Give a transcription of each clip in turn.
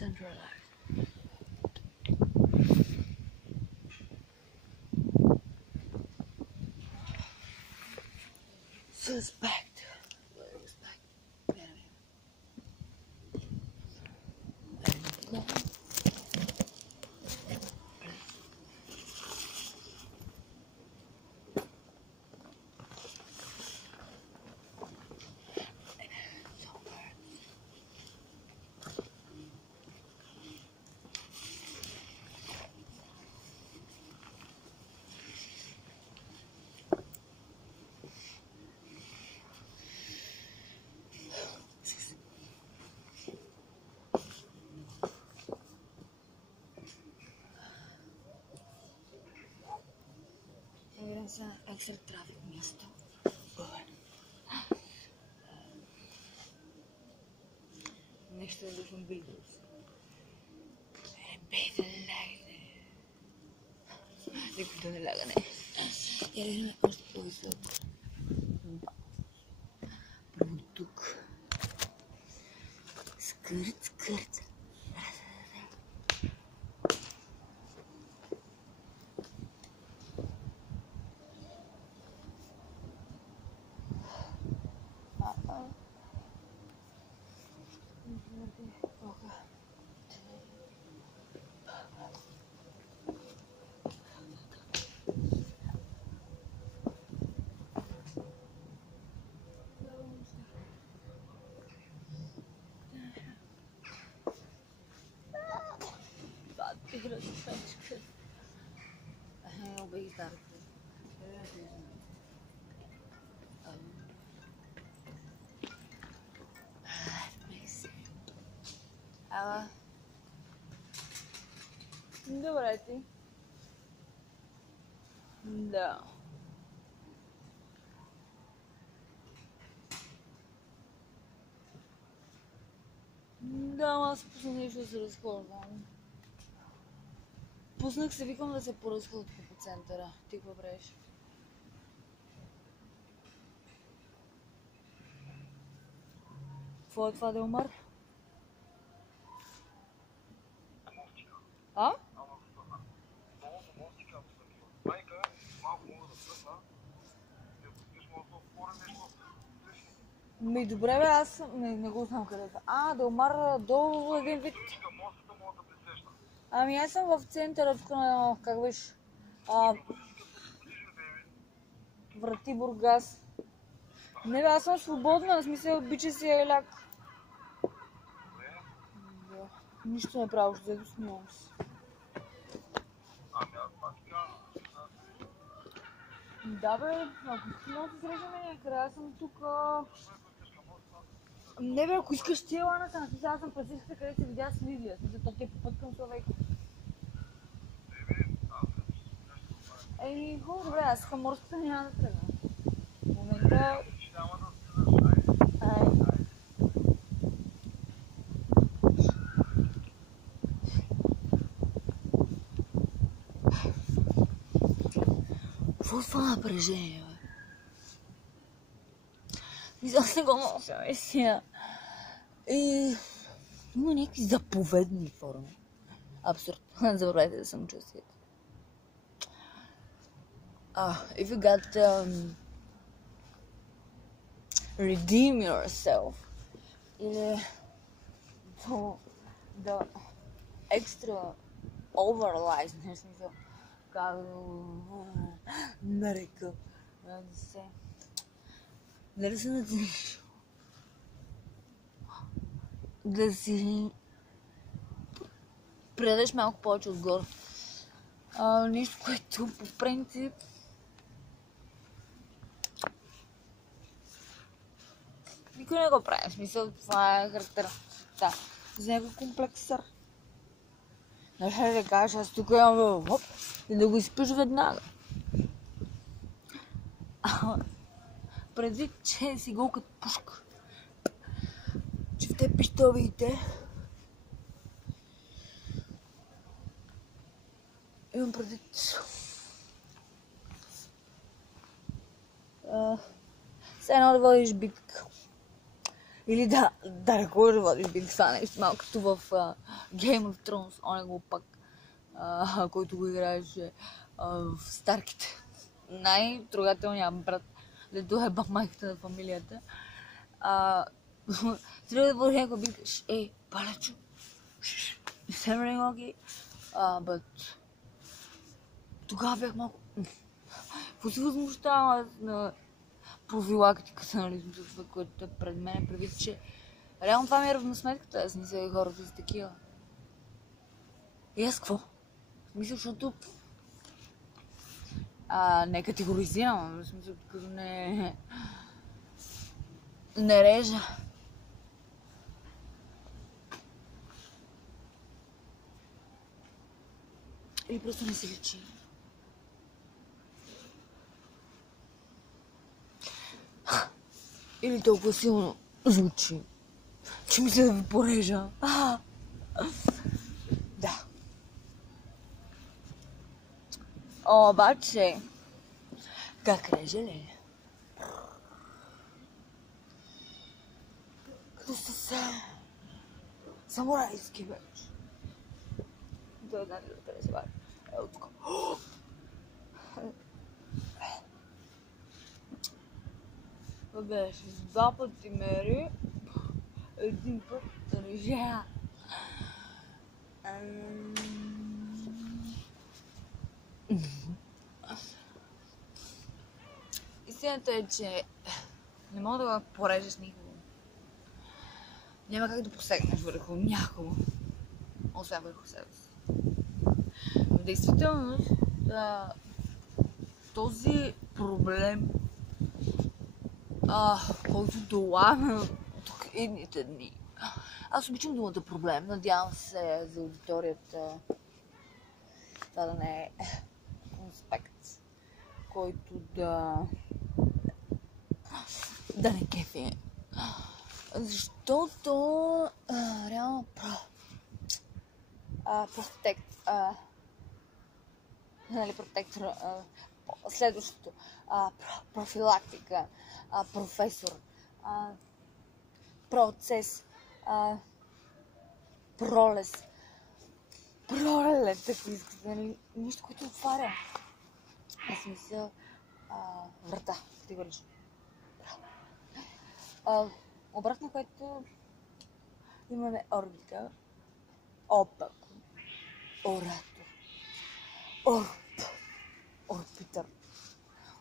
Centralized. Suspect. Extra tráfico město. Нещо е дошъл Билдус. Никой да не лягане. Елена още по-високо. Първо тук. Скърт. Ела. Добре ти. Да. Да, аз пуснах нещо да се разхождам. Пуснах се, викам да се поразходка по центъра. Ти какво правиш? Какво е това, Делмар? А? Ми добре бе, аз не го знам къде са. Делмар долу един вид. Ами аз съм в центъра, тук на, как беше, Врати Бургас. Не бе, аз съм свободна, в смисъл, обича си еляк. Да. Нищо не правя, ще да снимам си. Да бе, ако ти може да се срещаме някъде, аз съм тук. Не бе, ако искаш ти ела на съм, аз съм пасишката, къде се видя с Лидия, смисъл, ти е по път към Славейко. Хубаво, добре, аз към морската няма да тръгна. В момента... Какво е това напрежение, бе? Аз не го нося, наистина. Има някакви заповедни форми. Абсурд. Забравяйте да самочувствието. If you got redeem yourself или the extra overlies, не смисъл, как нарека, да си предадеш малко повече отгоре. Нещо, което по принцип никой не го прави, в смисъл, това е характера. Да, за някой комплексър. Да кажеш, аз тук имам хоп и да го изпиш веднага. Предвид, че си гол като пушка. Че в те пищовите имам предвид. Все едно да водиш битка. Или да ръкуваш да водиш битка. Това нещо малко като в Game of Thrones, оня го пак, който го играеше в Старките. Най-трогателният брат, дето е майката на фамилията. Трябва да водиш някаква битка. Ей, палечо. Everything okay? But тогава бях малко... Какво се възмущавам на профилактиката, нали, това, което е пред мен, предвид, че реално това ми е равносметката, аз не са хората са такива. И аз какво? Мисля, защото не категоризирам, в смисъл, като не режа. Или просто не се личи. Или толкова силно звучи, че мисля да ви порежа. Да. Обаче, как реже ли? Като с самурайски вече. Да, знаете да къде се вади. Ето тук. Беше с 2 пъти мери, 1 път режа. Истината е, че не мога да го порежеш никого. Няма как да посегнеш върху някого, освен върху себе си. В действителност, този проблем, който долавя тук едните дни. Аз обичам думата проблем, надявам се за аудиторията това да не е конспект, който да не кефи. Защото реално протектор, следващото профилактика, професор, процес, пролет, ако искате, нали, нещо, което отваря. Аз мисля врата, категорично. Обратно, което имаме орбита, опак, оратор, орбитър.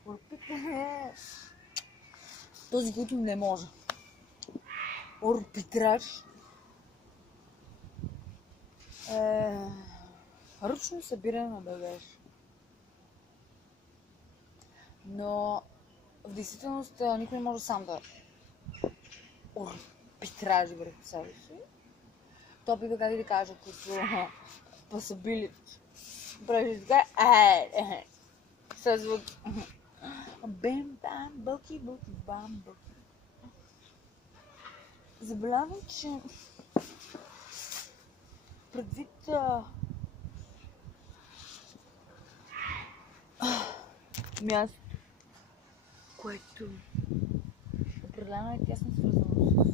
Орбитър е този, който не може. Орбитраж е ръчно събиране на багаж. Но в действителност никой не може сам да орбитражи върху себе си. Топика, как да кажа, като са били правиш така, със звук. Бем, бам, бълки, бам, бълки. Забелявам, че предвид място, което определено е тясно свързано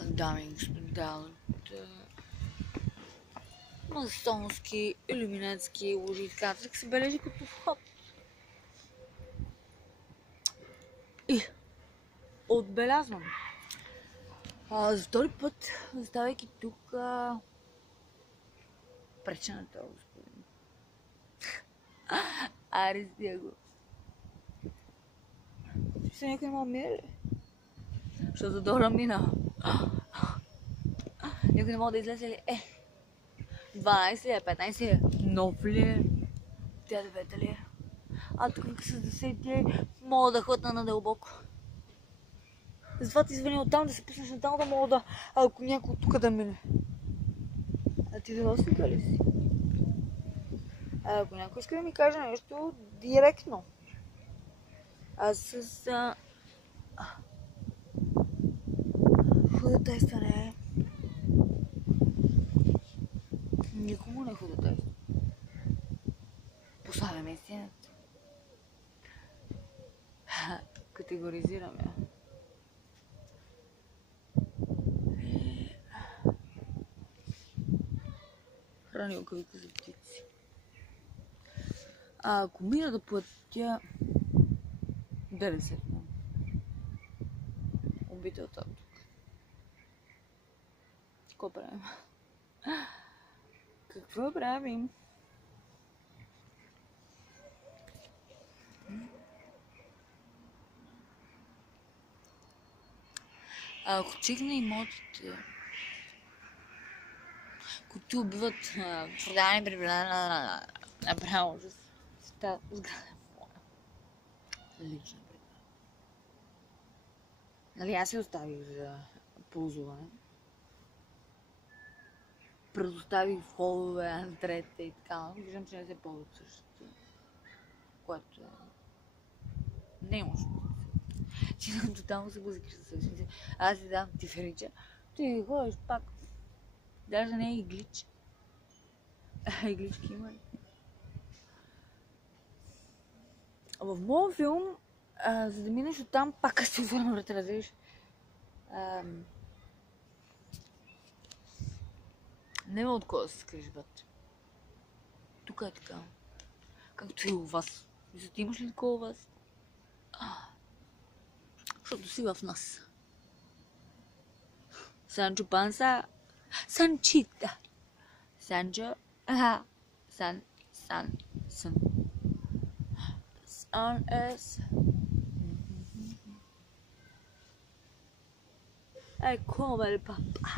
с дами и господа от масонски, илюминатски ложи и така, се бележи като вход. И отбелязвам. За втори път, заставайки тук, преча на това, господин. Арестия го. Ще някой не мога ли? Защото Дора мина. Някой не мога да излезе ли? 12 ли е, 15 ли е? Нов ли е? Тя 9 ли е? Тук с 10 мога да хватна надълбоко. Затова ти звъни оттам да се пуснеш натам, да мога да... ако някой от тук да мине. Ти доносника ли си? Ако някой иска да ми каже нещо директно. Аз с... ходатайстване. Никому не ходатайства. Пославяме истината. категоризираме. Хранилкавите за птици. Ако мина да платя 90 на убител татук. Какво правим? Какво правим? Ако чекна имотите, които убиват продаване при направо с тази сграда лична преда. Нали, аз си оставих за ползване. Предоставих фолове, антрета и така, но виждам, че не се ползват същото. Което е немощно. Че тотално се го закриша същите. Аз си дам тиферича. Ти ходиш пак. Даже не е иглич. Иглички има ли? В моят филм, за да минеш оттам, пак си отворено да те разреш. Няма от кой да се скриш, бат. Тук е така. Както и у вас. Мисля, ти имаш ли такова у вас? Защото си в нас. Санчо Панса. Санчита. Санчо. Сан. Sun is. Come el papá.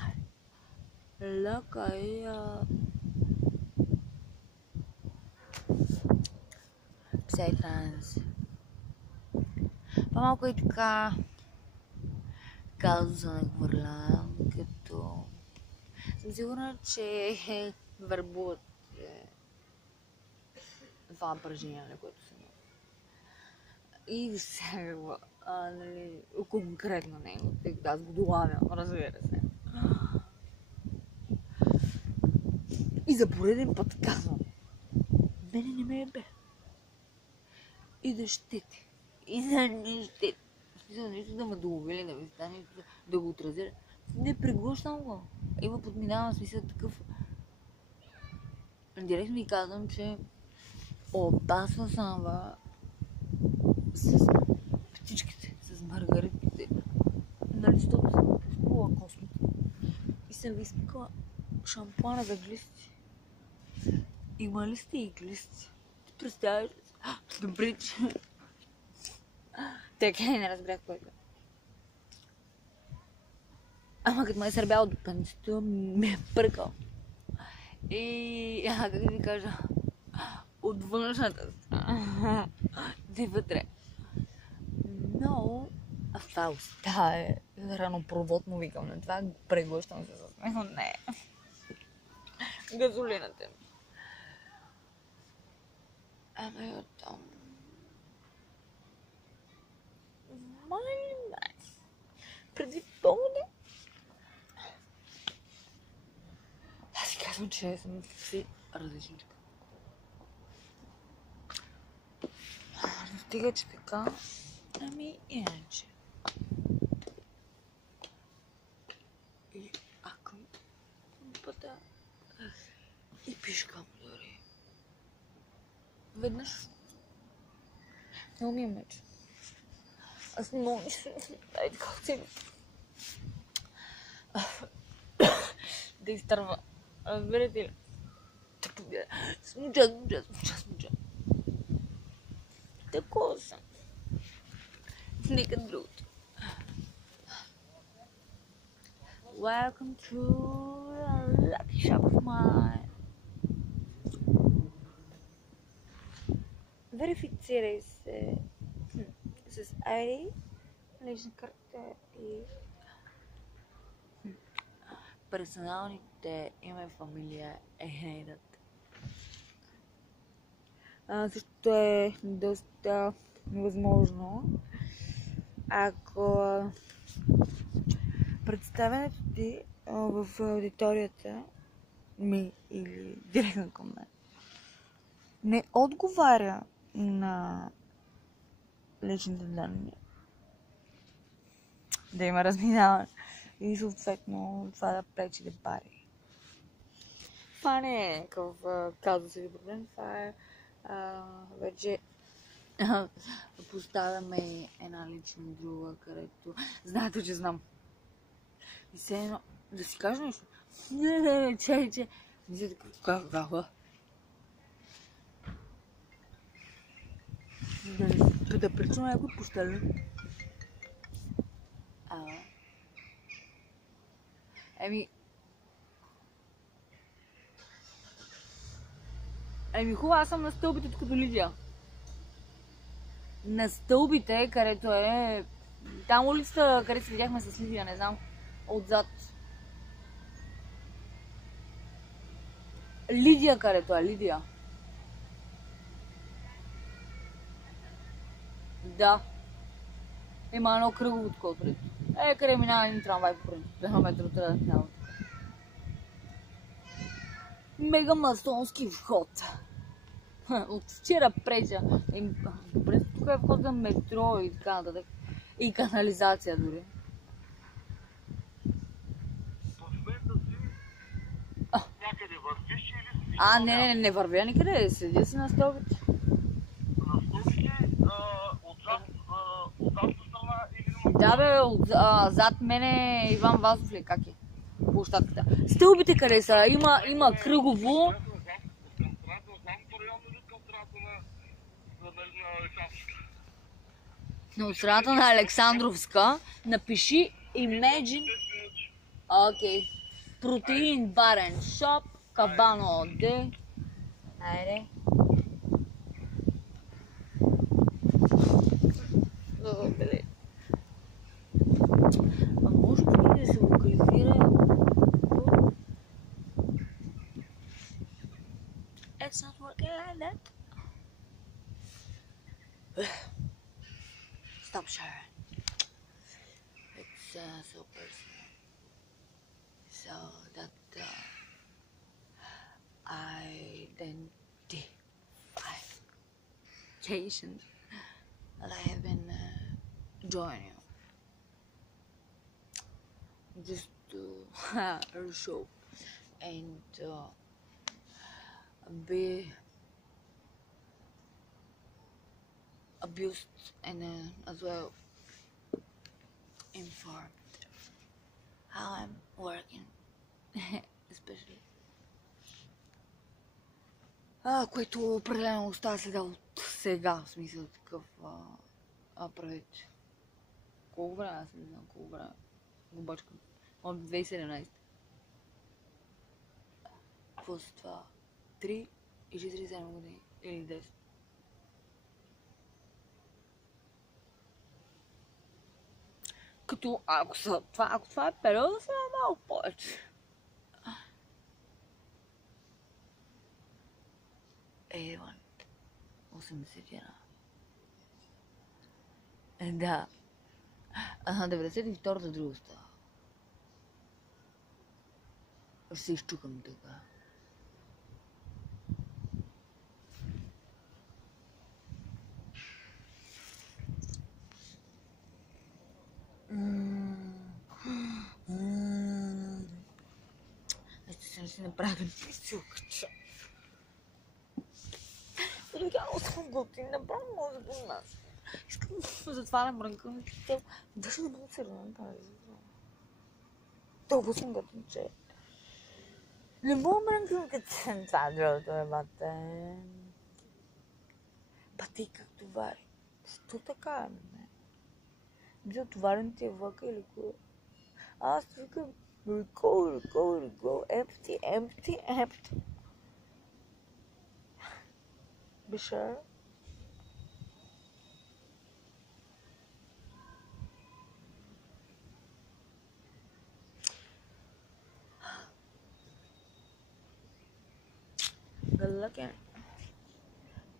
La caía. Psytrance. По-малко и така казуса на Хвърлян, като съм сигурна, че вербуват това напрежение, което съм имал. И сега, нали, конкретно него, тъй като аз го долавям, разбира се. И за пореден път казвам, мене не ме ебе. И да щете. И да не щете. Нещо да ме долови, да ми стане, да го отразя. Не преглъщам го. Има подминавам смисъл такъв. Директно ви казвам, че опасва сама с птичките, с маргаритите. На листото съм пускала космите. И съм ви изпикала шампуана за глисти. Има ли сте и глисти? Ти представяш ли? Добре, че... Така не разбрах който. Ама като ме е сърбял до пенцето, ме е пъркал. И, как да ви кажа, от външната страна, не вътре. Но, това уста е ранопроводно, викам на това, преглъщам се с него, не. Газолината ми. Ама и оттам. Май. Преди пълне. Аз си казвам, че съм си различничка. Не стига, че така. Ами иначе. И акъм. Пъта. И пишкам дори. Веднъж. Не умием меч. Аз много не се... Дай така цели. Да изтърва. Разберете ли? Да победа. Смуча. Такова съм. Нека другото. Welcome to the lucky shop of mine. Верифицирай се с ID, лична карта и персоналните име и фамилия е дат. Също е доста невъзможно, ако представянето ти в аудиторията ми или директно към мен не отговаря на личните данни, да има разминаване. И съответно това да пречи да пари. Това не е някакъв казус или проблем, това е вече поставяме една лична друга, където знаете, че знам. И все едно, да си кажа нещо. Не, че. Не си така, как? Да причина някой постелен. Хубаво, аз съм на стълбите тук до Лидия. На стълбите, където е... Там улицата, където се видяхме с Лидия, не знам. Отзад. Лидия, където е, Лидия. Да. Има едно кръгово такова отпред. Къде минава един трамвай по принцип. Едно метро трябва да минава. Мега масонски вход. От вчера преча. Тук е вход за метро и така нататък. И канализация дори. Някъде вървиш или си? Не вървя никъде. Седя си на стълбите. На стълбите отзад страна или на... Да бе, зад мене е Иван Вазов ли, как е? Площадката. Стълбите къде са? Има кръгово. От страната на Александровска напиши Imagine. Окей. Протеин барен шоп, Кабано Д. Айде. Може би да се локализира. It's not working like that. Stop sharing. It's so personal. So that identification that I have been joining just to show and be abused and as well informed how I'm working, especially. Което определено остава следа от сега, в смисъл такъв правеч. Колко време? Аз не знам колко време. Губачка. От 2017. Какво са това? 3 и 47 години. Или 10. Като ако това е периода, са малко повече. Иван. 81. Да. 92-та друга става. Се изчукам така. Ще си направя писюкче. Реално съм готин, направо може да го нас. Искам да затварям ръкавиците. Даже да бъда сериозен тази. Толкова съм готин, че... Не мога ръкавиците. Това е другото е, бате. Бате, как товари? Що така е, бе? Бил товарен ти е въка или кое? Аз викам recall, empty. Be sure. Галакен.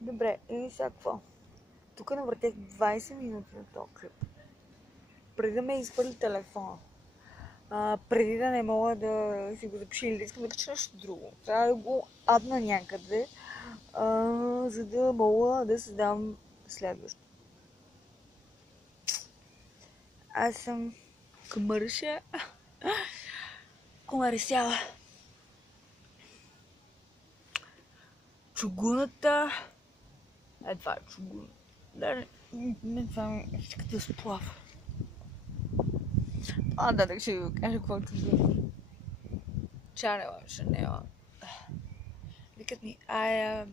Добре, и сега какво? Тук навъртях 20 минути на този клип. Преди да ме изхвърли телефона. Преди да не мога да си го запиша или да искам да кача нещо друго. Трябва да го адна някъде, за да мога да създам следващо. Аз съм Комарша. Комарисява. Чугуната. Това е чугун. Даже не това ми искате сплав. Да ще ви кажа какво е чугун. Шанела. Викат ми Ая.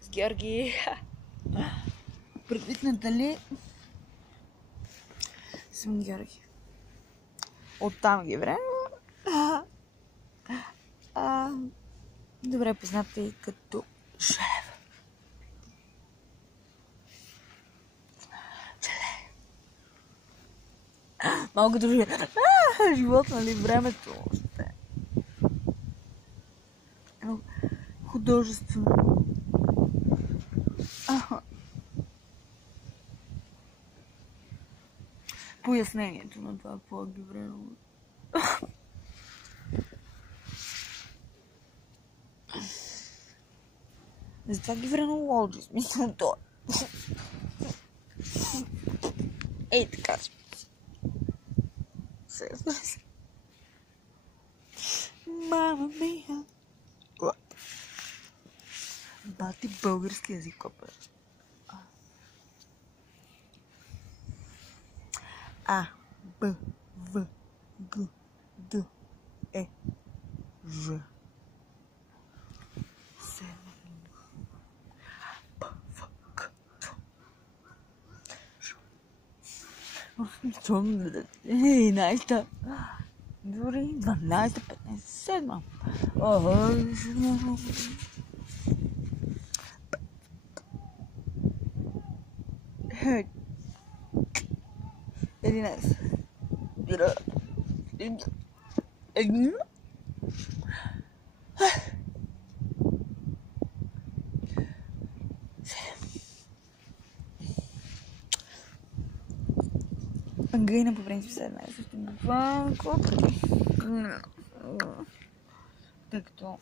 С Георги. Предвид Натали. Съм Георги. Оттам ги време. Добре позната и като Желев. Малко като живот, нали, времето още. Едно художествено. Пояснението на това по Гевреново. Затова Гевреново лоджи, смисъл то. Ей, така си. Мама мия. Бати български език, опе. А, Б, В, Г, Д, Е, Ж. М, 11-та, дори 12-та, 15-та, 7-та. Ангина по принцип се една и също малко, тъй като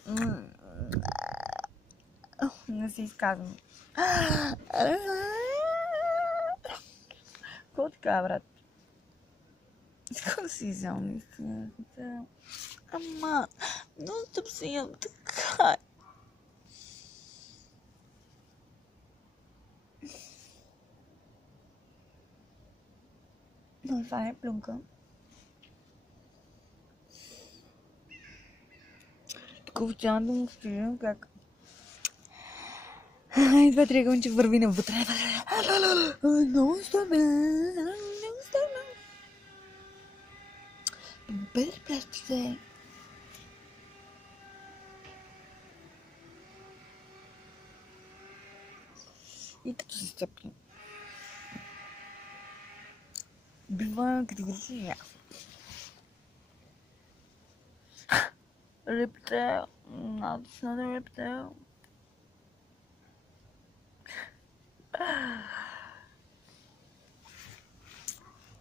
не се изказвам. Какво така, брат? Какво си взял наистина? Ама, но тъп си ям така. Но това е плюнка. Такова тяна да му стигам как... И това триъгълниче върви навътре. Много стабилно. Без плещите. И като се стъпни. Бива категорично ясно. Рептейл. Надо рептейл.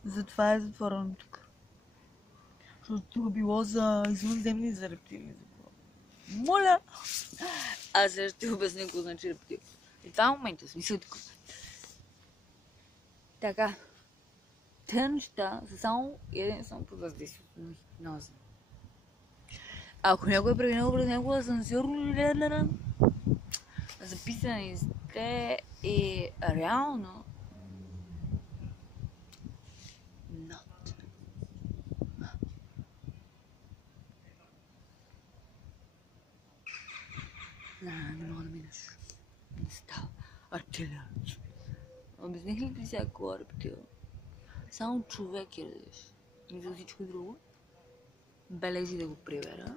Затова е затворено тук. Защото тук било за извънземни, за рептили. Моля! Аз сега ще обясня какво значи рептил. И това е момента, смисъл тук. Така. Те неща са само единствено под въздействието на хипноза. Ако някой е преминал през някога асансьор, записани сте и реално не мога да минеш. Не става. Артилия. Обясних ли ти сега какво е рептил? Само човек ядеш. И за всичко друго. Бележи да го прибера.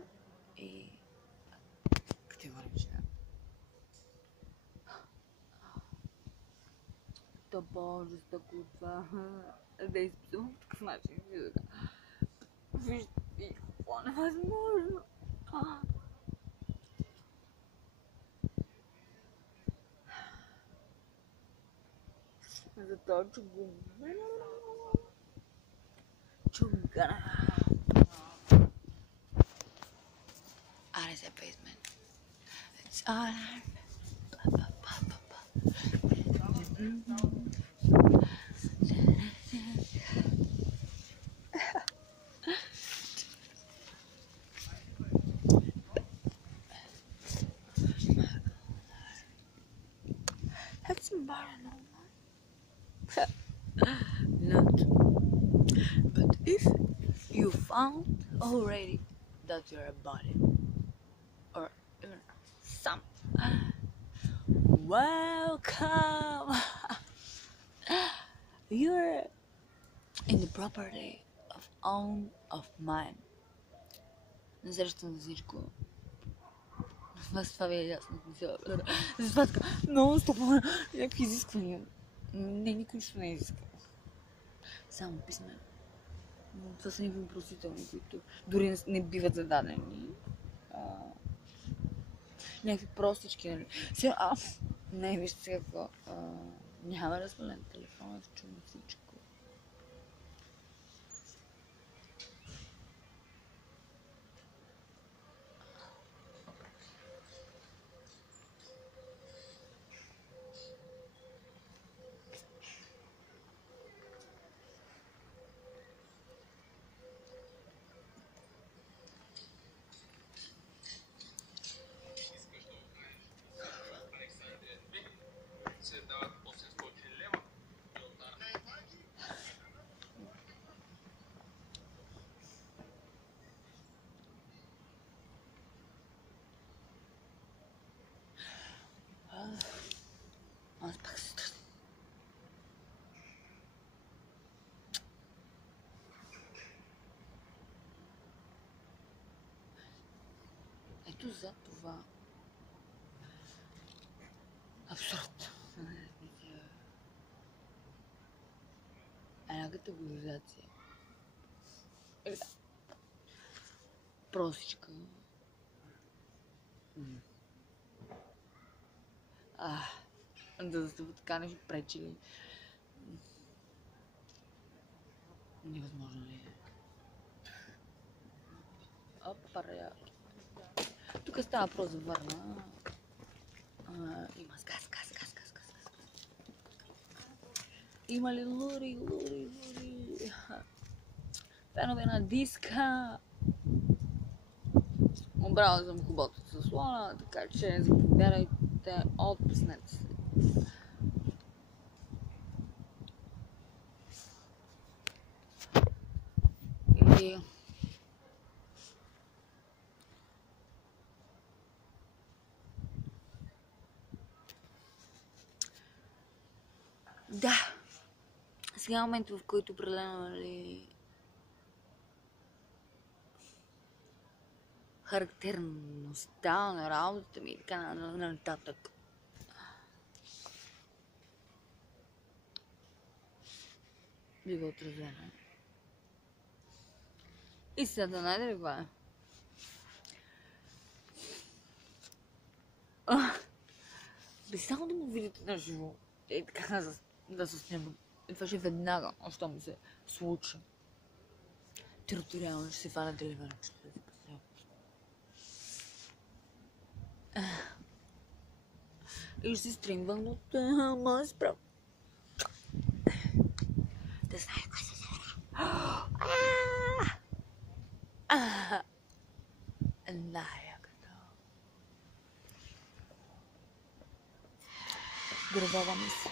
И... категорично. То боже, тако това. Действам по такъв начин. Вижте, какво невъзможно. За този чугун. Чугана. Аре се basement. It's all That's paranormal. Not. But if you found already that you're a body or even some, welcome. You're in the property of own of mine. Не знам защо на всичко. Аз това ви е ясно. Затова така, много стопа някакви изисквания. Не, никой нищо не изисква. Само писмен. Това са някакви въпросителни, които дори не биват зададени. Някакви простички, нали? Сега, не, вижте сега какво. Няма разпален телефон, чума всичко. Аз пак се страшно. Ето за това. Абсурд. Една категоризация. Простичка. Да се така нещо пречи ли? Невъзможно ли е? Опа-рая. Тук става въпрос за Варна. Има газ. Има ли лури? Фенове на диска. Обрала съм хубавото със слона, така че заповядайте, отпуснете се. И... Да. Сега е момент, в който определено ли характерността на работата ми и така нататък. Бива отразена. И сега да найде ли това е? Би само да му видите на живо. И така да се снимам. И това ще веднага, още ми се случи. Териториално ще се фана телефона. И ще си стримвам от моя справ. Да знае кой се събира. Най-якото. Гробава ми се.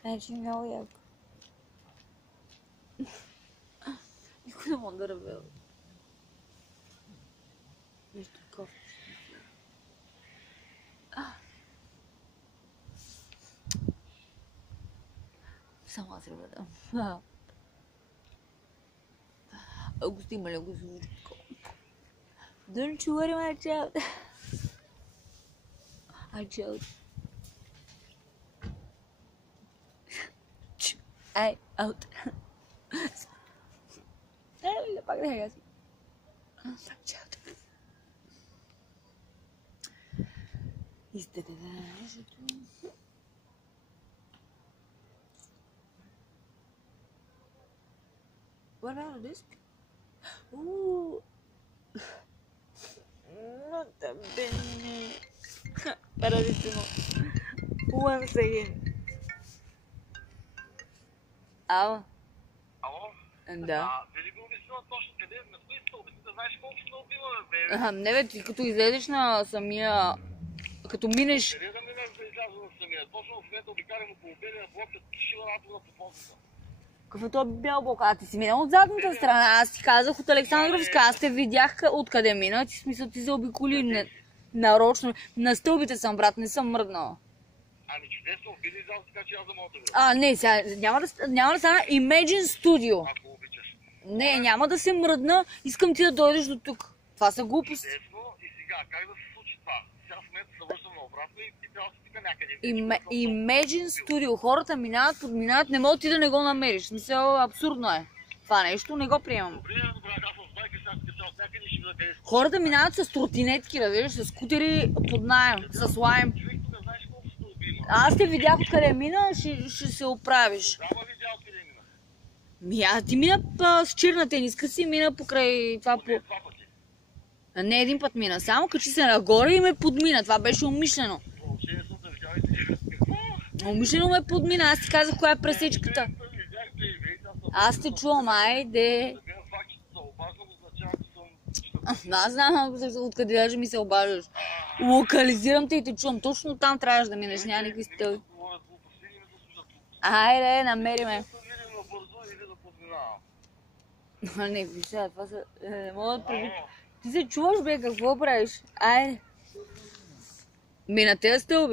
Значи много яко. Никой не мога да ръбел. Нещо такова. Само аз ръбедам. Август има ли го звучко? Don't you worry, my child. I child. I out. Le pag रहेगा सी. Child. Este te da ese tú. What about this? Ooh. Molto bene. Paradissimo. Once again. Ало? Ало? Да. Дали го обяснила точно къде? На кои стълбици? Да знаеш колко стълби има, бе? Не бе, ти като излезеш на самия Като минеш... Къде да минеш да изляза на самия? Точно в момента обикарям около белия блок, като кишила надпора по ползата. Какъв е този бял блок? А ти си минал от задната страна. Аз ти казах от Александровска. Аз те видях откъде мина. Ти смисъл ти заобиколи нарочно. На стълбите съм, брат, не съм мръднала. Ами чудесно, би ли изляза така, че аз да мога да видя? А, не, сега няма да стана Imagine Studio. Ако обичаш. Не, няма да се мръдна. Искам ти да дойдеш до тук. Това са глупости. Чудесно и сега, как да се случи това? Сега в момента се връщам наобратно и трябва да се пика някъде. Imagine Studio. Хората минават, подминават, не мога ти да не го намериш. В смисъл, абсурдно е. Това нещо не го приемам. Добре, добре, аз съм с байка, сега се кача от някъде и ще видя къде. Хората минават с тротинетки, разбираш, с скутери под наем, с лайм. Човек тук знаеш колко стълби има. Аз те видях откъде мина, ще се оправиш. Дама видя откъде мина. Ти мина с черна тениска си, мина покрай това по... Два пъти. Не един път мина, само качи се нагоре и ме подмина. Това беше умишлено. Въобще съм се видял и ти. Какво? Умишлено ме подмина, аз ти казах коя е пресечката. Аз те чувам, айде. Да гледам факт, че се обаждам, означава, че съм... Аз знам откъде даже ми се обаждаш. Локализирам те и те чувам. Точно там трябваше да минеш, няма никакви стълби. Айде, намери ме. Не, виж сега, това са... Не мога да предвид. Ти се чуваш, бе, какво правиш? Айде. Мина тези стълби.